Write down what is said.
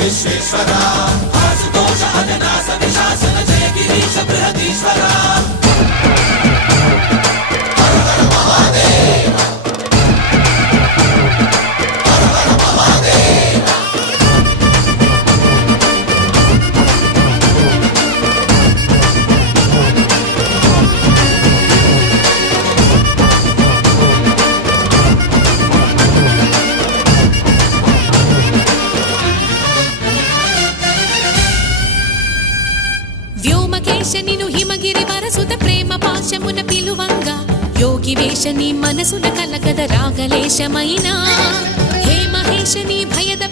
విశ్వేశ్వర ఆశుతోష అజనాశ విశాసన జయ గిరీశ బృహదీశ్వర వ్యోమకేశనిను హిమగిరి వరసుత ప్రేమ పాశమున పిలువంగా యోగి వేషని మనసున కలకద రాగలేశమైనా హే మహేశని భయద